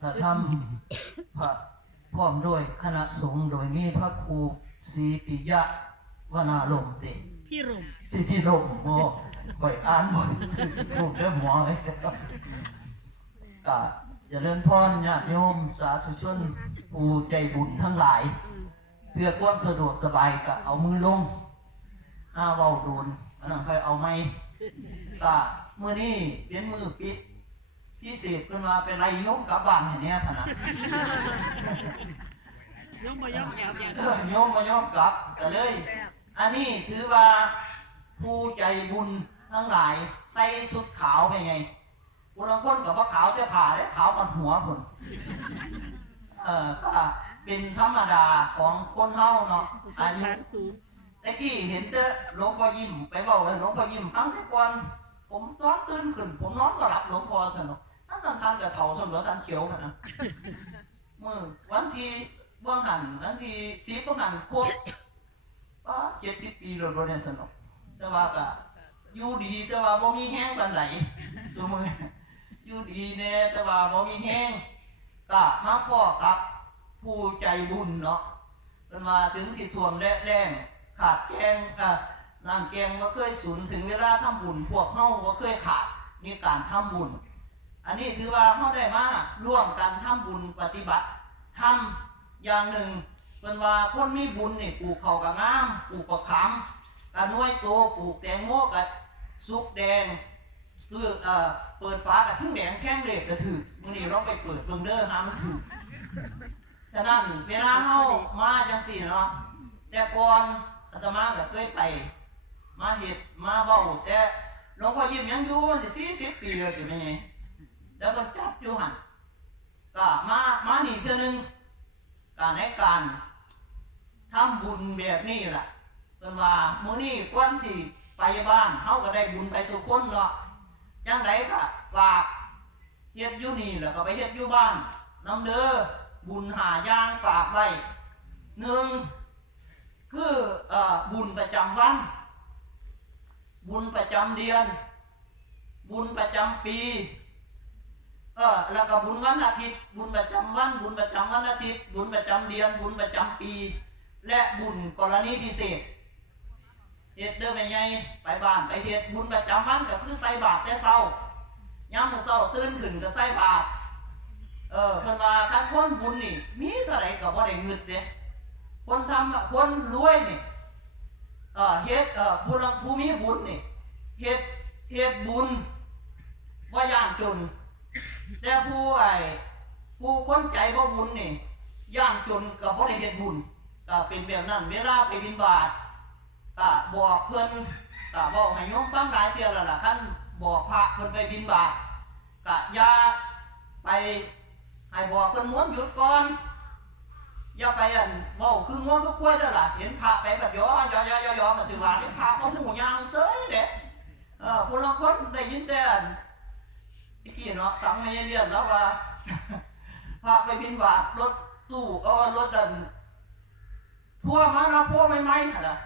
พระธรรมพระพร้อมด้วยคณะสงฆ์โดยมีพระครูศรีปิยะวนาลมติพี่รมที่ที่ลมโมบ่อยอ่านบ่อยถูกเรื่องหมอเลยก็เจะเริ่มพรญาติโยมสาธุชนผู้ใจบุญทั้งหลาย เพื่อความสะดวกสบายก็เอามือลงอ้าเว้าดูนอันนั้นค่อยเอาไม้ก็มือนี้เป็นมือปิด พิเศษขึ้นมาเป็นไรโยมกลับบ้านอย่างเนี้ยท่านนะน้องมาย่อมแอบอย่างเออโยมมาโยมกลับก็เลย อันนี้ถือว่าผู้ใจบุญทั้งหลายใส่สุดขาวไปไงผู้บางคนกับว่าขาวจะผ่าได้ขาวกันหัวผลเออก็เป็นธรรมดาของคนเฮาเนาะประสอาบยุการณ์สูงตะกี้เห็นแต่หลวงพ่อยิ้มไปบอกเลยหลวงพ่อยิ้มครั้งที่ก่อนผมนอนตื่นขึ้นผมนอนก็หลับหลวงพ่อสนุก ท่านทำทานกับเถาสมเหลือท่านเขียวกันนะมือวันที่ว่างหันวันที่สีว่างหันพวกป้าเจ็ดสิบปีแล้วบ่เนี่ยสนุกแต่ว่าก็อยู่ดีแต่ว่าบ่มีแห้งปานใดสมมืออยู่ดีแน่แต่ว่าบ่มีแห้งก็มาพ่อกับผู้ใจบุญเนาะมันมาถึงสิท่วมแร่แรงขาดแกงอะน้ำแกงมาเคยสูญถึงเวลาทำบุญ พวกเฮาบ่เคยขาดมีการทำบุญ อันนี้ถือว่าเฮาได้มาร่วมกันทำบุญปฏิบัติทำอย่างหนึ่งเป็นว่าคนมีบุญนี่ปลูกเขากับงามปลูกประคำกับน้อยโตปลูกแตงโมกับสุกแดงคือเอ่อเปิดฟ้ากับทึ่งแดงแข้งเหล็กก็ถือมื้อนี้เราไปเปิดเบิงเด้อหามันถือฉะนั้นเวลาเฮามาจังสี่เนาะแต่ก่อนอาตมาก็เคยไป มาเฮ็ดมาเว้าแต่หลวงพ่อยิ้มยังอยู่มันจะสิ40ปีแล้วสิแม่ แล้วก็จับอยู่หันก็มามานี่เทื่อนึงการให้การทำบุญแบบนี้แหละเพิ่นว่ามื้อนี้ควรสิไปบ้านเฮาก็ได้บุญไปสุคนเนาะจังไดก็ฝากเฮ็ดอยู่นี่แล้วก็ไปเฮ็ดอยู่บ้านนํเด้อบุญหายางฝากไว้หนึ่งคือเอ่อบุญประจำวัน บุญประจำเดือน บุญประจำปี เออแล้วก็บุญวันอาทิตย์ บุญประจำวัน บุญประจำวันอาทิตย์ บุญประจำเดือน บุญประจำปี และบุญกรณีพิเศษเฮ็ดเด้อไปไงไปบ้านไปเฮ็ดบุญประจำวันก็คือใส่บาตรแต่เช้ายามมื้อเช้าตื่นขึ้นก็ใส่บาตรเออเพิ่นว่าคันคนบุญนี่ มีเท่าไรก็บ่ได้เงินเด้คนทำคนรวยนี่เออเฮ็ดเอ่อผู้รังผู้มีบุญนี่เฮ็ดเฮ็ดบุญบ่ย่านจน แต่ผู้ไอ้ผู้คนใจบ่บุญนี่ย่านจนก็บ่ได้เฮ็ดบุญก็เป็นแบบนั้นเวลาไปบิณฑบาตก็บอกเพิ่นก็บอกให้โยมฟังหลายเทื่อแล้วล่ะคันบอกพระเพิ่นไปบิณฑบาตก็อย่าไปให้บอกเพิ่นม้วนหยุดก่อนอย่าไปอันเว้าคือง้วนก็กล้วยเด้อล่ะเห็นพระไปบัดยอยอยอยอยอมันถือว่าเห็นพระเอาหูยางเสยเด้เออคนละคนได้ยินแต่ พี่กี้เนาะสังไม่เรียนแล้วว่าพระไปบินบาตรถตู้เอารถดันทั่วมานะพัวไม่ไม่หั่นน่ะ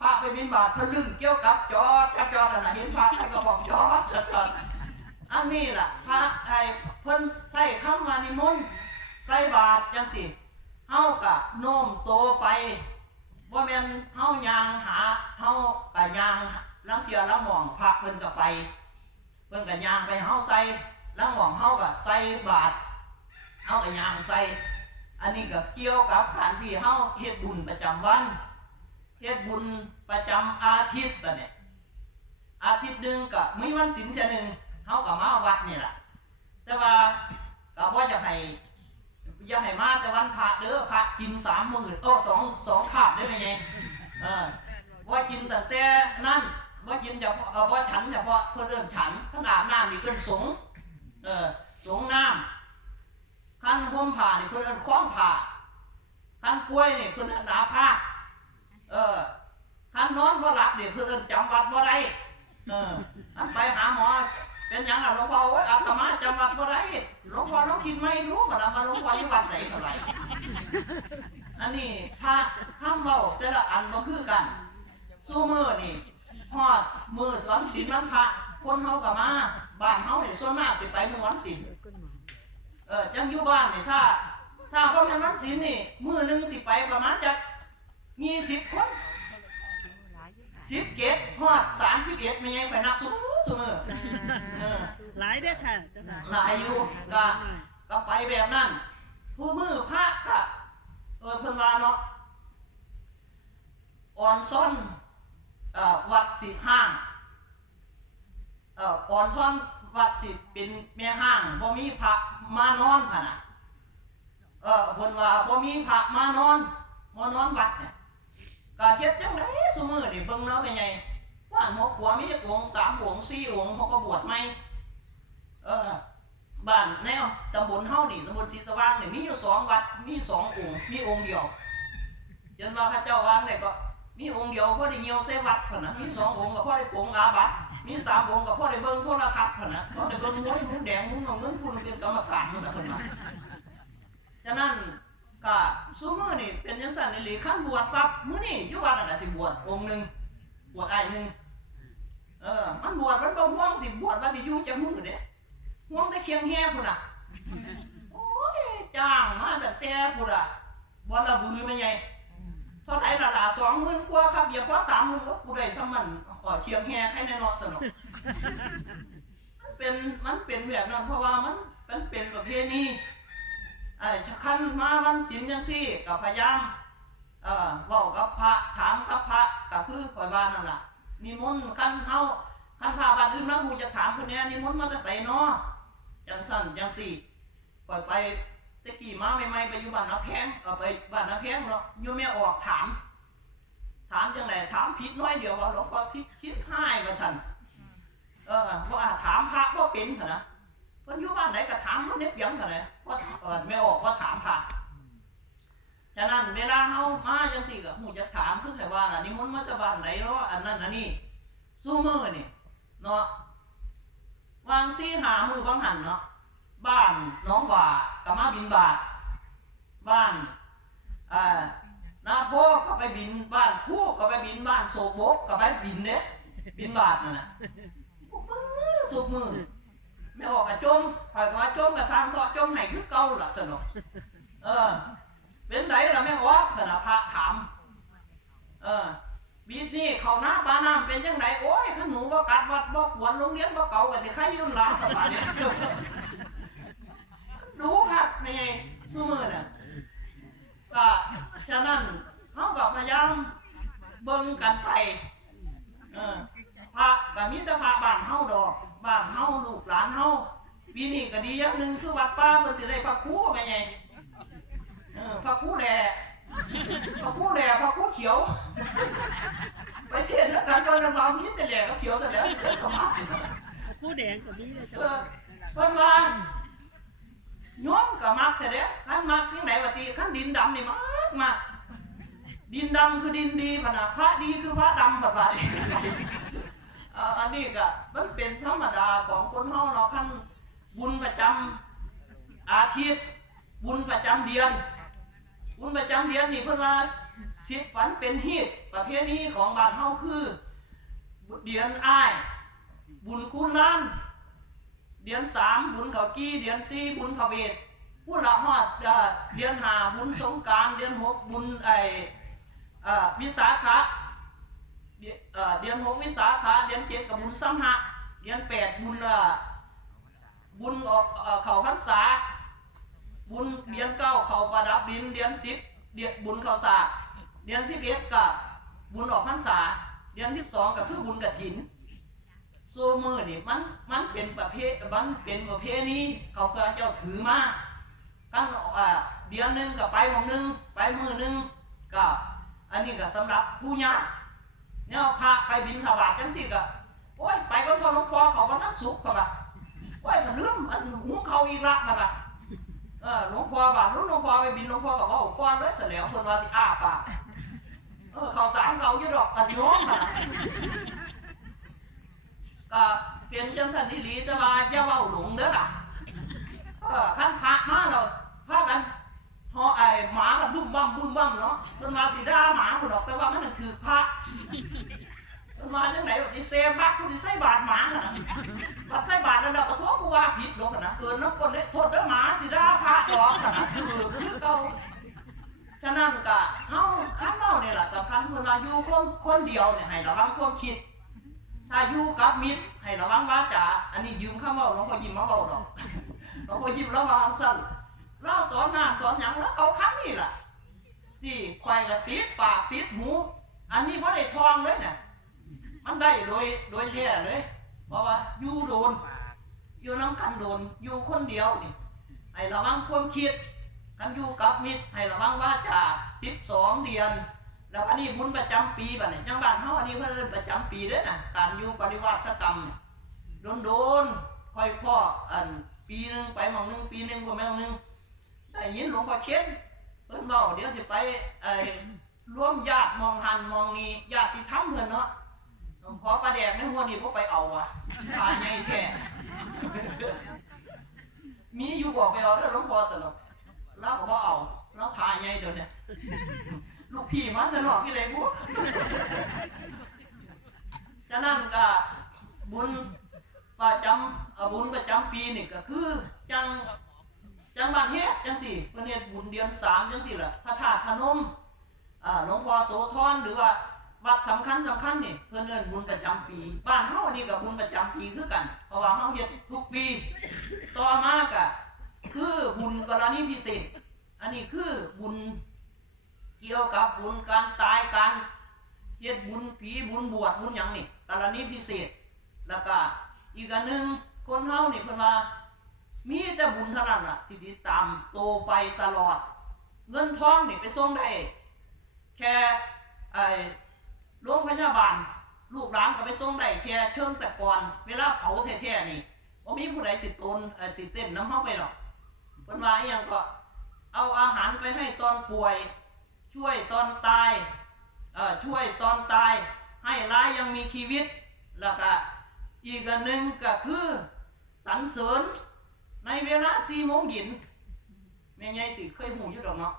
พระไปบินบาตเพลึงเกี่ยวกับจอดจอจอดนั่นน่ะเห็นพระใครก็บอกจอดจอดจอดอันนี้ล่ะพระไอ้เพิ่นใส่คำมานิมนต์ใส่บาตรจังสิเฮากะโน้มโตไปว่าแม่นเฮายางหาเฮากะยางลังเทียละหมองพระเพิ่นก็ไป เพิ่นก็ยางไปเฮาใส่ละหม่องเฮาก็ใส่บาตรเฮาก็ยางใส่อันนี้ก็เกี่ยวกับการที่เฮาเฮ็ดบุญประจำวันเฮ็ดบุญประจำอาทิตย์บัดนี้อาทิตย์หนึงก็มีวันศีลเทื่อหนึงเขากับมาวัดนี่แหละแต่ว่าก็บ่อยากให้อยากให้มาแต่วันพระเด้อพระกินสามหมื้อโอ้สองสองคาบได้ไหมไงเออว่ากินตั้งแต่นั่น ว่ากินเฉพาะเออว่าฉันเฉพาะเพื่อเริ่มฉันขนาดน้ำนี่เพิ่นสงเออสงน้ำขั้นห่มผ้านี่เพิ่นเอิ้นคล้องผ้าขั้นป่วยนี่เพิ่นเอิ้นอาผ้าเออขั้นนอนบ่หลับนี่เพิ่นเอิ้นจำวัดบ่ได้เอออันไปหาหมอเป็นหยังล่ะหลวงพ่อเว้ยอาตมาจำวัดบ่ได้หลวงพ่อต้องคิดไม่รู้ก่อนนะว่าหลวงพ่ออยู่วัดไหนเท่าไหร่อันนี้พระห้ามเว้าแต่ละอันบ่คือกันสู้มือนี่ ฮอดมือสอนศีลวันพระคนเฮาก็มาบ้านเฮานี่ส่วนมากสิไปมื้อวันศีลเเออจังอยู่บ้านนี่ถ้า ถ้าพ่อแม่นวันศีลนี่มือหนึงสิไปประมาณจะมีสิบคนสิบเกตฮอดสามสิบเอ็ดไม่ยังไปนับทุกเสมอเออหลายเด้อค่ะเจ้าค่ะหลายอยู่ก็ก็ไปแบบนั้นผู้มือพระก็เออเพิ่นว่าเนาะอ่อนซ่อนเอ่อ วัดสิห้างเอ่ออ่อนซ่อนวัดสิเป็นแม่ห้างบ่มีพระมานอนพะน่ะเออเพิ่นว่าบ่มีพระมานอนมานอนวัดเนี่ยก็เฮ็ดจังได๋ซุมื้อนี่เบิ่งเนาะเป็นไงว่าหมอขัวมีแต่องค์สามองค์สี่องค์เขาก็บวชใหม่เออบ้านในตำบลเฮานี่ตำบลศรีสว่างนี่มีอยู่สองวัดมีสององค์มีองค์เดียวจนว่าพระเจ้าวางได้ก็ มีองค์เดียวพอได้เหี่ยวใส่วัดพนนะมีสององค์ก็พอได้ปงอาบัตมีสามองค์ก็พอได้เบิ่งโทรทัศน์พนนะพอได้เบิ่งมวยหมูแดงหมูน้องเงินพุ่นเป็นกรรมการนั่นน่ะเพิ่นว่าฉะนั้นก็ซุมื้อนี่เป็นจังซั่นในหลีคันบวชปั๊บมื้อนี้อยู่วัดนั่นน่ะสิบวชองค์หนึ่งบวชอ้ายหนึ่งเออ มันบวชมันบ่ม่วงสิบวชว่าสิอยู่จักมื้อเด้ห่วงแต่เคียงแห่พุ่นอะโอ้ยจ้างมาแต่แต่พุ่นอะบอละบือไม่ไง ท่าไหร่ละล่ะสองหมื่นกว่าครับเดี๋ยวพอสามหมื่นก็กูได้สมันขอเคียงแห่ให้แน่นอนสนุกมันเป็นมันเป็นแบบนั้นเพราะว่ามันมันเป็นประเพณีไอ้ขั้นมาวันศีลยังซี่กับพยายามเอ่อเว้ากับพระถามกับพระก็คือข่อยว่านนั่นล่ะนิมนต์ขั้นเฮาท่านพาบ้านอื่นมาหูจะถามคนนี้นี่มนต์มาจะใส่นอจังสั่นจังสี่ปล่อยไป ตะกี้มาใหม่ๆไปอยู่บ้านน้าแพงเอาไปบ้านน้าแพงเนาะยมแม่ออกถาม ถามจังไหนถามผิดน้อยเดียวว่าหลวงพ่อที่คิดให้มาสั่นเออว่าถามพระว่าเป็นนะเพิ่นอยู่บ้านไหนก็ถามมันเน็บยังเหรอนะว่าไม่ออกว่าถามพระฉะนั้นเวลาเฮามาจังสี่ก็หูจะถามคือใครว่าน่ะนิมนต์มาจากบ้านไหนเนาะอันนั้นอันนี้สู้มือนี่เนาะวางซี่หามือบางหันเนาะ บ้านน้องว่ากับมาบินบาทบ้านอ่านาโพก็ไปบินบ้านคู่ก็ไปบินบ้านโศกบกก็ไปบินเด้บินบาทนั่นน่ะมึงสุกมือไม่ออกกระจมคอยก็ว่าจมกับสร้างเถาะจมให้คือเก่าล่ะสนุกเออ เป็นไดล่ะไม่ออกขณะพระถามเออบีนี่เขาหน้าปลาน้ำเป็นยังไงโอ้ยขันหนูบ่กัดวัดบ่กวนโรงเรียนบ่เก่าก็สิใครยุ่นหลานตะบา ดเนี่ยดูครับไม่ไงสู้มือน่ะก็ฉะนั้นเขาก็พยายามเบิ่งกันไปเออพระก็มีแต่พระบ้านเฮาดอกบ้านเฮาลูกหลานเฮาปีนี้ก็ดีอย่างหนึงคือวัดป้าเพิ่นสิได้พระครูไม่ไงเออพระครูแหล่พระครูแหล่พระครูเขียวไปเทียนแล้วกันตอนนั้นเรามีแต่แหลกก็เขียวแต่แล้วเสร็จก็มาผู้แดงกับนี้เลยเอเจ้าอเพิ่นมาโย้อมก็มักแต่เด้คันมักที่ไหนวะตีคันดินดำนี่มักมากดินดำคือดินดีพนะพระดีคือพระดำแบบว่าอันนี้ก็มันเป็นธรรมดาของคนเฮาเนาะคันบุญประจำอาทิตย์บุญประจำเดือน บุญประจำเดือนนี่เพิ่นว่าสิบวันเป็นฮีตประเพณีของบ้านเฮาคือ เดือนอ้าย บุญคุณล้าน เดือนสามบุญเขากี้เดือนสี่บุญเขาเวทผู้ละฮอดเดือนห้าบุญสงการเดือนหกบุญไอวิสาขะเดือนหกวิสาขะเดือนเจ็ดกับบุญสัมหะเดือนแปดบุญบุญออกเอ่อเขาพรรษา บุญเดือนเก้าเขาประดับดินเดือนสิบเดือนบุญเขาสาเดือนสิบเอ็ดกับบุญออกพรรษาเดือนสิบสองก็คือบุญกฐิน ซมือนี่มันมันเป็นประเภทมันเป็นประเภทนี้เขาก็เจ้าถือมาตั้งอ่าเดือนหนึ่งกับไปมองหนึ่งไปมือหนึ่งก็อันนี้ก็สำหรับผู้ยากเนี่ยพระไปบินถวายจังสิก็โอ้ยไปก็ทอหลวงพ่อเขาก็ทั้งสุขก็แบบโอ้ยมันเรื่องอันหูเขาอีกละก็แบบเออหลวงพ่อบาทหลวงพ่อไปบินหลวงพ่อก็ว่าโอ้ก้อนเลยเสร็จแล้วเพิ่นว่าสิอ้าปากเออเขาสารเขาอยู่ดอกกันโยมค่ะก็ เป็นจังสันนิลีแต่ว่าจะเว้าหลงเด้อล่ะเออขั้นพระมาเราพากันพอไอ้หมากับบุ้มบ้มบุ้มบ้มเนาะมันมาสีด้าหมาคนดอกแต่ว่ามันถือพระมมาจังไหนแบบจะเซพระคุณจะใส่บาดหมาขนาดบาดใส่บาดแล้วเราก็โทษกูว่าผิดหลงนะเกินน้ำคนเลยโทษเด้อหมาสีด้าพระดอกขนาดคือคือเขาฉะนั้นก็เฮาข้ำเมาเนี่ยแหละสำคัญคนเราอยู่คนคนเดียวเนี่ยให้ระวังความคิด ถ้าอยู่กับมิตรให้ระวัง นนี้ยืมคำเว้าหลวงพ่อยิ้มมาเว้าดอกหลวงพ่อยิ้มระวังสั่นเราสอนน้าสอนหยังแล้วเอาคำนี่ล่ะ ที่ควายกับปิดปากปิดหู อันนี้บ่ได้ทองเลยเนี่ยมันได้โดยโดยแท้เลยเพราะว่าอยู่โดน อยู่น้ำกันโดนอยู่คนเดียวนี่ให้ระวังความคิดกันอยู่กับมิตรให้ระวังว่าจาสิบสองเดือน แล้วอันนี้บุญประจำปีบ่เนี่ยยังบ้านเฮาอันนี้เพิ่นเริ่มประจำปีเด้อนะการอยู่ปฏิวัติกรรมโดนโดนๆค่อยพ่ออัน ปีหนึ่งไปหมองหนึ่งปีหนึ่งบ่แม่นหนึ่งได้ยินหลวงพ่อเข็นเพิ่นเว้าเดี๋ยวสิไปไอ้ร่วมญาติมองหันมองนี่ญาติธรรมเพิ่นเนาะหลวงพ่อประแดกในหัวนี่บ่ไปเอาว่ะทานใหญ่แท้มีอยู่บอกไปเอาเด้อหลวงพ่อสนุกเราก็บ่เอาเราทานใหญ่เดี๋ยวนี้ลูกพี่มันจะหลอกที่ไหนพวกฉะนั้นก็บุญ ประจำบุญประจำปีนี่ก็คือจังจังบ้านเฮ็ดจังสี่เพิ่นเฮ็ดบุญเดือนสามจังสี่ล่ะพระธาตุพนมอ่าหลวงพ่อโสธรหรือว่าวัดสำคัญสำคัญนี่เพิ่นเอิ้นบุญประจำปี บ้านเฮาอันนี้ก็บุญประจำปีคือกันเพราะว่าเฮาเฮ็ดทุกปี ต่อมาก็คือบุญกรณีพิเศษ อันนี้คือบุญเกี่ยวกับบุญการตายการเฮ็ดบุญผีบุญบวชบุญหยังนี่กรณีพิเศษแล้วก็ อีกอันหนึ่งคนเฮานี่เพิ่นว่า มีแต่บุญเท่านั้นล่ะ สิติดตามโตไปตลอด เงินทองนี่ไปส่งได้แค่ไอ้โรงพยาบาลลูกหลานก็ไปส่งได้แค่เชิงแต่ก่อนเวลาเผาแท้ๆนี่บ่มีผู้ใดสิตนสิเต้นน้ำเฮาไปหรอกเพิ่นว่าอีหยังก็เอาอาหารไปให้ตอนป่วย ช่วยตอนตายเอ่อช่วยตอนตาย ให้ร้ายยังมีชีวิตแล้วก็ อีกอันหนึ่งก็คือสรรเสริญในเวลาสี่โมงเย็นแม่ใหญ่สิเคยหูอยู่ดอกเนาะ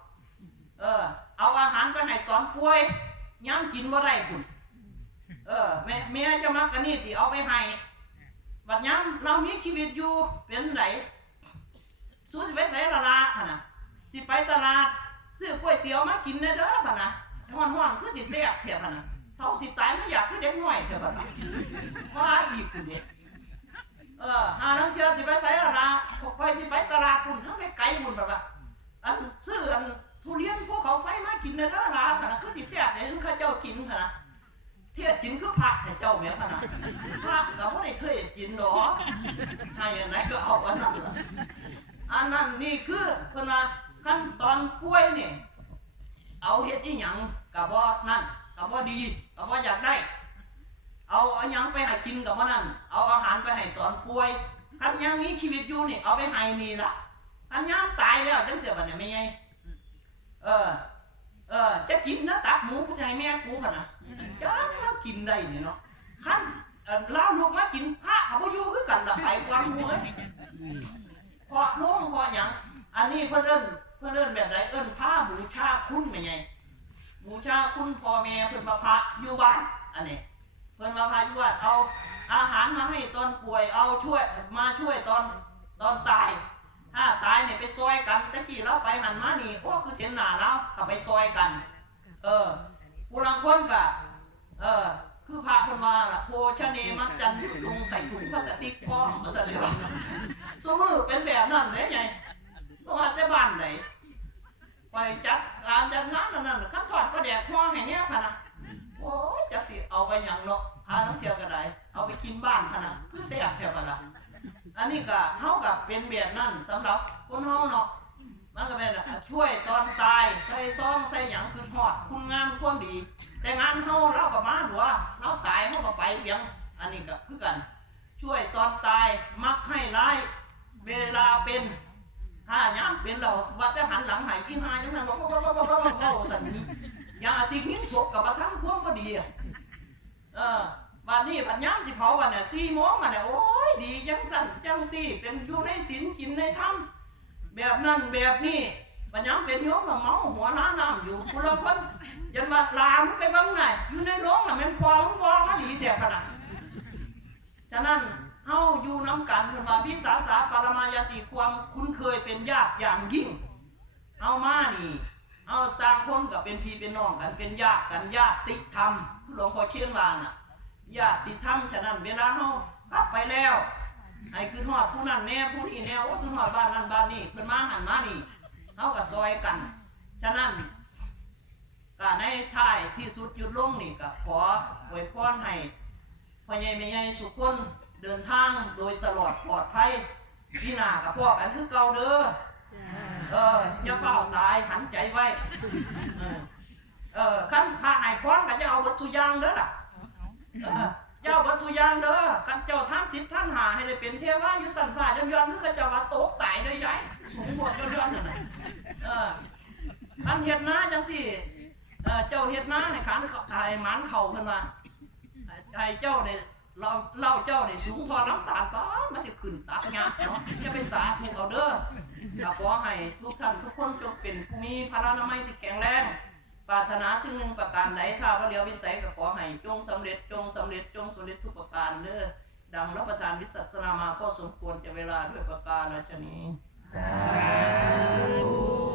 เออ เอาอาหารไปให้ตอนป่วยยังกินบ่ได้คุณเออแม่แม่จะมักกันนี่ที่เอาไปให้บัดย้ำเรามีชีวิตอยู่เป็นไหนสู้สิไปใส่ละละหั่นน่ะสิไปตลาดซื้อกล้วยเตี๋ยวมากินเด้อเด้อพ่ะนห้อนห้อนคือสิแซ่บเถียพ่ะนะ เท่าสิตายไม่อยากคือเด็กน้อยเถียพ่ะนะว่าอีกสิเด็เออหานังเทื่อสิไปใช้ละละไปสิไปตลาดคุณทั้งไปไกลหมดแบบว่าอันซื้ออันทุเรียนพวกเขาไฟมากินเด้อเด้อล่ะพ่ะนะคือสิแซ่บเด้เขาเจ้ากินพ่ะนะเที่ยกินคือผักแต่เจ้าแม่พ่ะนะผักก็บ่ได้เคยกินดอกให้อันไหนก็เอาอันนั้นล่ะ อันนั้นนี่คือเพิ่นว่าขั้นตอนป่วยนี่เอาเฮ็ดอีหยังก็บ่นั่นก็บ่ดีก็บ่อยากได้ เอาเอาหยังไปให้กินก็บ่นั่นเอาอาหารไปให้ตอนป่วยคันยังมีชีวิตอยู่ นี่เอาไปให้นี่ล่ะคันยามตายแล้วจังเสียบัดเนี่ยไม่ไงเออ เออ จะกินนะตับหมูกูจะให้แม่กูหั่นน่ะจังเรากินได้เนี่ยเนาะคันเอ่อเราลูกมากินพระก็บ่ยู่คือกันละไปกวางหมูเพราะน้องเพราะหยังอันนี้เพื่อนเอิ้นเพื่อนเอิ้นแบบไหนเอิ้นผ้าบูชาคุณเป็นไงบูชาคุณพ่อแม่เพื่อนมาพระอยู่บ้านอันนี้เพื่อนมาพระอยู่บ้านเอาอาหารมาให้ตอนป่วยเอาช่วยมาช่วยตอน ตอนตาย ถ้าตายเนี่ยไปซอยกันตะกี้เราไปหันมานี่โอ้คือเห็นหน้าเราก็ไปซอยกัน เออผู้ลังคนก็เออ คือพระคนมาล่ะโพชเนมัจจันยุลงใส่ถุงพลาสติกพร้อมมาซะเลยว่าสมือเป็นแบบนั้นเลยไงเพราะว่าจะบ้านไหนไปจัดการจัดงานนั่นน่ะขั้นทอดก็แดกข้อให้เนี่ยพะนะโอ้ยจักสิเอาไปหยังเนาะพาทั้งเที่ยวก็ได้เอาไปกินบ้านพะนะคือแซ่บแถวพะนะ อันนี้ก็เฮากับเป็นแบบนั้นสำหรับคนเฮาเนาะมันก็เป็นช่วยตอนตายใส่ซองใส่หยังคือทอดคุณงานความดี แต่งานเฮาเราก็มาหัวเราตายเฮาก็ไปเลี้ยงอันนี้ก็คือกัน ช่วยตอนตายมักให้ร้ายเวลาเป็นถ้าย้ำเป็นเราว่าจะหันหลังหายกินหายจังนั้นบอกว่าว่าว่าว่าว่าสันนี้อย่างอาทิดนิ้งศพกับประทังควงก็ดีอะเออ วันนี้บัดย้ำสิเผาวันเนี่ยสี่โมงมาเนี่ยโอ้ยดีจังสั่นจังสี่ เป็นอยู่ในศีลกินในธรรมแบบนั้นแบบนี้บัดย้ำเป็นโยมกับเมาหัวน้าน้ำอยู่คนละคนยันว่าลามไปบ้างไหนอยู่ในโรงน่ะแมันพอลงพอมาหลีแจกขนาดฉะนั้นเฮาอยู่น้ำกันเพิ่นว่าพิสาสาปรมายติความคุ้นเคยเป็นญาติอย่างยิ่งเฮามานี่เฮเอาต่างคนกับเป็นพี่เป็นน้องกันเป็นญาติกันญาติธรรมคือหลวงพ่อเชียงวานน่ะ ญาติธรรมฉะนั้นเวลาเฮากลับไปแล้วไอ้คือฮอดผู้นั้นแน่ผู้นี้แน่โอ้คือฮอดบ้านนั้นบ้านนี้เพิ่นมาหันมานี่เฮาก็ซอยกัน ฉะนั้นก็ในท้ายที่สุดจุดลงนี่ก็ขออวยพรให้พ่อใหญ่แม่ใหญ่สุขคนเดินทางโดยตลอดปลอดภัยพี่นากับพ่อกันคือเก่าเด้อเอออย่าเฝ้าตายหันใจไว้ เออขั้นพาใหายพร้อมกันจะเอาวัตถุยางเด้อล่ะ เจ้าวัตถุยางเด้อกันเจ้าท่านสิบท่านหาให้ได้เป็นเทวาอยู่สันฟ้ายอนย้อนคือกันเจ้าว่าโต๊ะตายเลยยายสูงหมดยอนย้อนนั่นน่ะเออท่านเฮ็ดนาจังสิเออเจ้าเฮ็ดนาในขันเขาไอ้หมันเข่าเพิ่นว่าไอ้เจ้าเนี่ยเราเล่าเจ้าเนี่ยสูงทอน้ำตาลก็มันจะขึ้นตักยากเนาะอย่าไปสาธุเอาเด้อขอให้ทุกท่านทุกคนจงเป็นผู้มีพลานามัยที่แข็งแรง ปรารถนาสิ่งหนึ่งประการใดถ้าว่าเลียววิสัยก็ขอให้จงสำเร็จจงสำเร็จจงสำเร็จทุกประการเด้อดังรับประทานวิสัชนามาก็สมควรจะเวลาด้วยประการราชนี้สาธุ